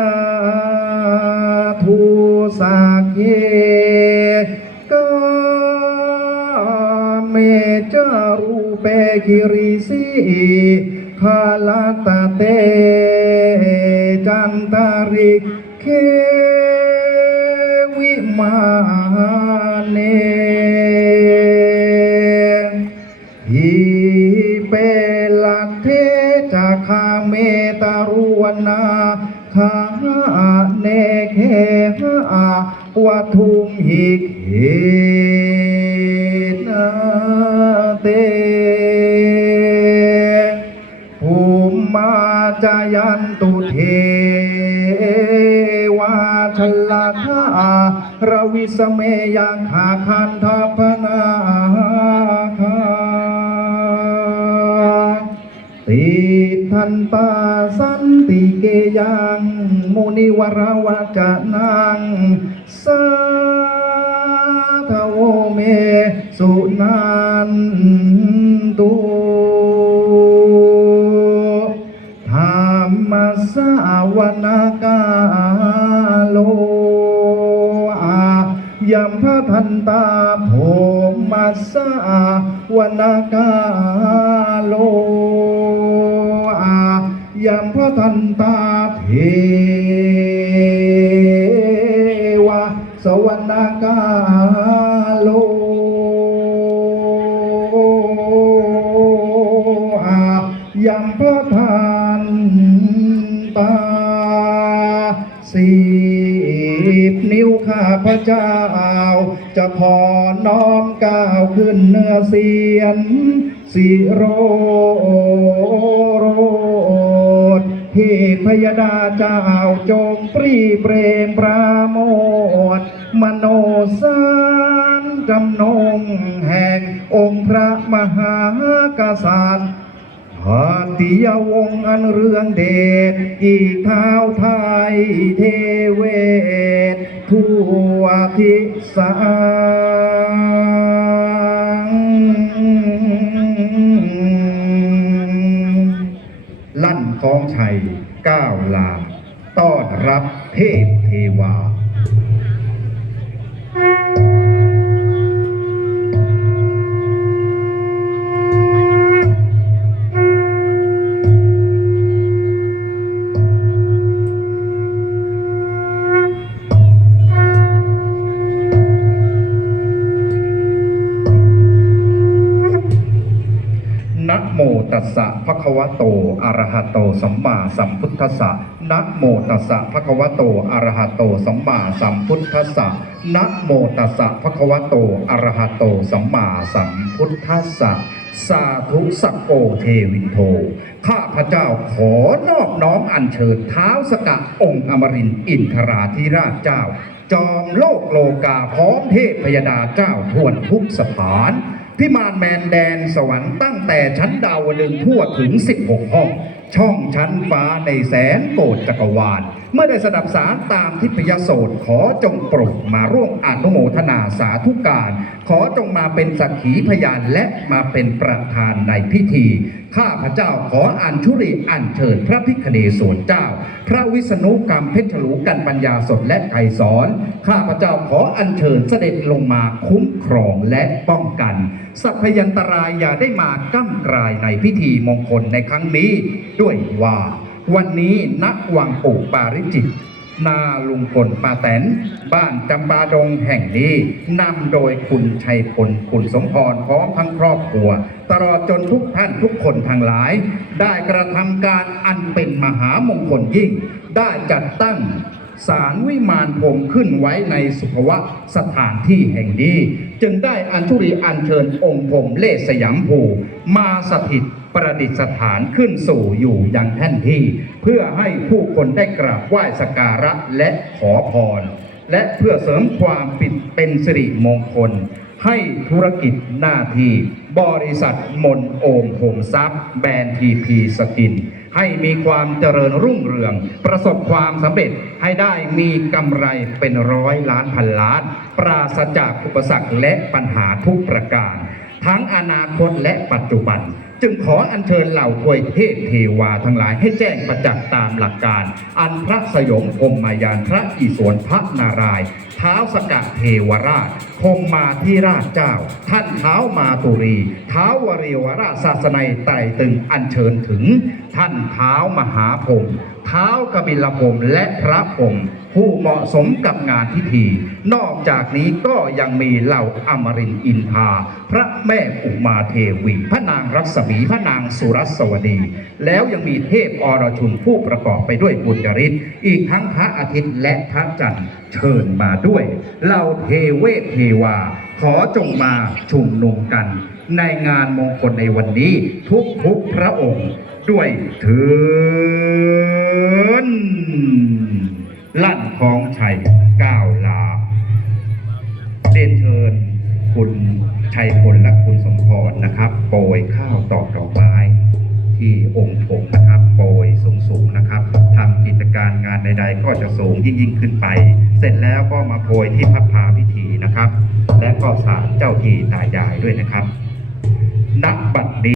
าธุสักเยกาเมจารูเปกิริสีคาลาตาเต จันตาริเควิมาเน คาเนเคหาวัทุมหิกเหนาเตภูมิมาจายันตุเทวาชลาคาระวิสเมยังขาคันทพนา ติทันตาสันติเกยังมุนิวราวาจนังสาทโวเมสุนันตุธรรมสาวนากาโลอายัมพะทันตาโพมัสสาวนากาโล ยัมพระทันตาเทวะสวรรกาโลอายังพระทานตาสิบนิ้วข้าพระเจ้า จะขอน้อมก้าวขึ้นเนื้อเสียนสิโร เทพยดาเจ้าจงปรีเปรมปราโมทมโนสารจำนงแห่งองค์พระมหากษัตริย์พาติยวงอันเรืองเดชอีกเท้าไทยเทเวศทั่วทิศา ของชัยก้าวลา ต้อนรับเทพเทวา นะโมตัสสะภะคะวะโตอะระหะโตสัมมาสัมพุทธัสสะนะโมตัสสะภะคะวะโตอะระหะโตสัมมาสัมพุทธัสสะนะโมตัสสะภะคะวะโตอะระหะโตสัมมาสัมพุทธัสสะสาธุสัพโกเทวินโท ข้าพระเจ้าขอนอบน้อมอัญเชิญเท้าสกะองค์อมรินอินทราธิราชเจ้า จอมโลกโลกาพร้อมเทพพยดาเจ้าทวนทุกสถาน พิมานแมนแดนสวรรค์ตั้งแต่ชั้นดาวดึงทั่วถึง 16 ห้อง ช่องชั้นฟ้าในแสนโกดจักรวาล เมื่อได้สดับสารตามทิพยโสตขอจงโปรดมาร่วมอนุโมทนาสาธุการ ขอจงมาเป็นสักขีพยานและมาเป็นประธานในพิธี ข้าพระเจ้าขออัญชุริอัญเชิญพระพิคเนศวรเจ้า พระวิษณุกรรมเพชรลูกันปัญญาสดและไกรสอนข้าพระเจ้าขออัญเชิญเสด็จลงมาคุ้มครองและป้องกัน สัพพยันตรายอย่าได้มาก้ำกลายในพิธีมงคลในครั้งนี้ด้วยว่า วันนี้ณวังปู่ปาริจิต นาลุงพลปาแตน บ้านจำปาดงแห่งนี้นำโดยคุณชัยพลคุณสมพรพร้อมทั้งครอบครัว ตลอดจนทุกท่านทุกคนทั้งหลาย ได้กระทำการอันเป็นมหามงคลยิ่ง ได้จัดตั้งสารวิมานพรมขึ้นไว้ในสุภวะสถานที่แห่งนี้ จึงได้อัญชุรีอัญเชิญองค์พรมเลสยามภูมาสถิต ประดิษฐานขึ้นสู่อยู่ยังแท่นที่ เพื่อให้ผู้คนได้กราบไหว้สักการะและขอพร และเพื่อเสริมความปิดเป็นสิริมงคล ให้ธุรกิจหน้าที่ บริษัทมนโอมโฮมทรัพย์แบรนด์ทีพีสกิน ให้มีความเจริญรุ่งเรือง ประสบความสำเร็จให้ได้มีกำไรเป็นร้อยล้านพันล้าน ปราศจากอุปสรรคและปัญหาทุกประการ ทั้งอนาคตและปัจจุบัน จึงขออัญเชิญเหล่าควยเทพเทวาทั้งหลายให้แจ้งประจักษ์ตามหลักการ อันพระสยมพรมมายานพระอิศวรพระนารายเท้าสกัดเทวราชคมมาที่ราชเจ้า ท่านเท้ามาตุรีเท้าวเรียวราชศาสนัยไต่ตึงอัญเชิญถึง ท่านเท้ามหาพรม ท้ากบิลพรมและพระพรหมผู้เหมาะสมกับงานพิธี นอกจากนี้ก็ยังมีเหล่าอมรินอินทาพระแม่อุมาเทวี พระนางรัศมีพระนางสุรสวดี แล้วยังมีเทพอรชุนผู้ประกอบไปด้วยบุญจริตอีกทั้งพระอาทิตย์และพระจันทร์เชิญมาด้วยเหล่าเทเวทเทวา ขอจงมาชุมนุมกัน ในงานมงคลในวันนี้ทุกทุกๆพระองค์ ด้วยเถินลั่นของชัยก้าวลาเรียนเชิญคุณชัยพลและคุณสมพรนะครับ โปรยข้าวตอกดอกไม้ที่องค์ผมนะครับ โปรยสูงๆนะครับทำกิจการงานใด ๆ ก็จะสูงยิ่งๆขึ้นไป เสร็จแล้วก็มาโปรยที่พับพาพิธีนะครับ และก็ศาลเจ้าที่ตายายด้วยนะครับณบัดนี้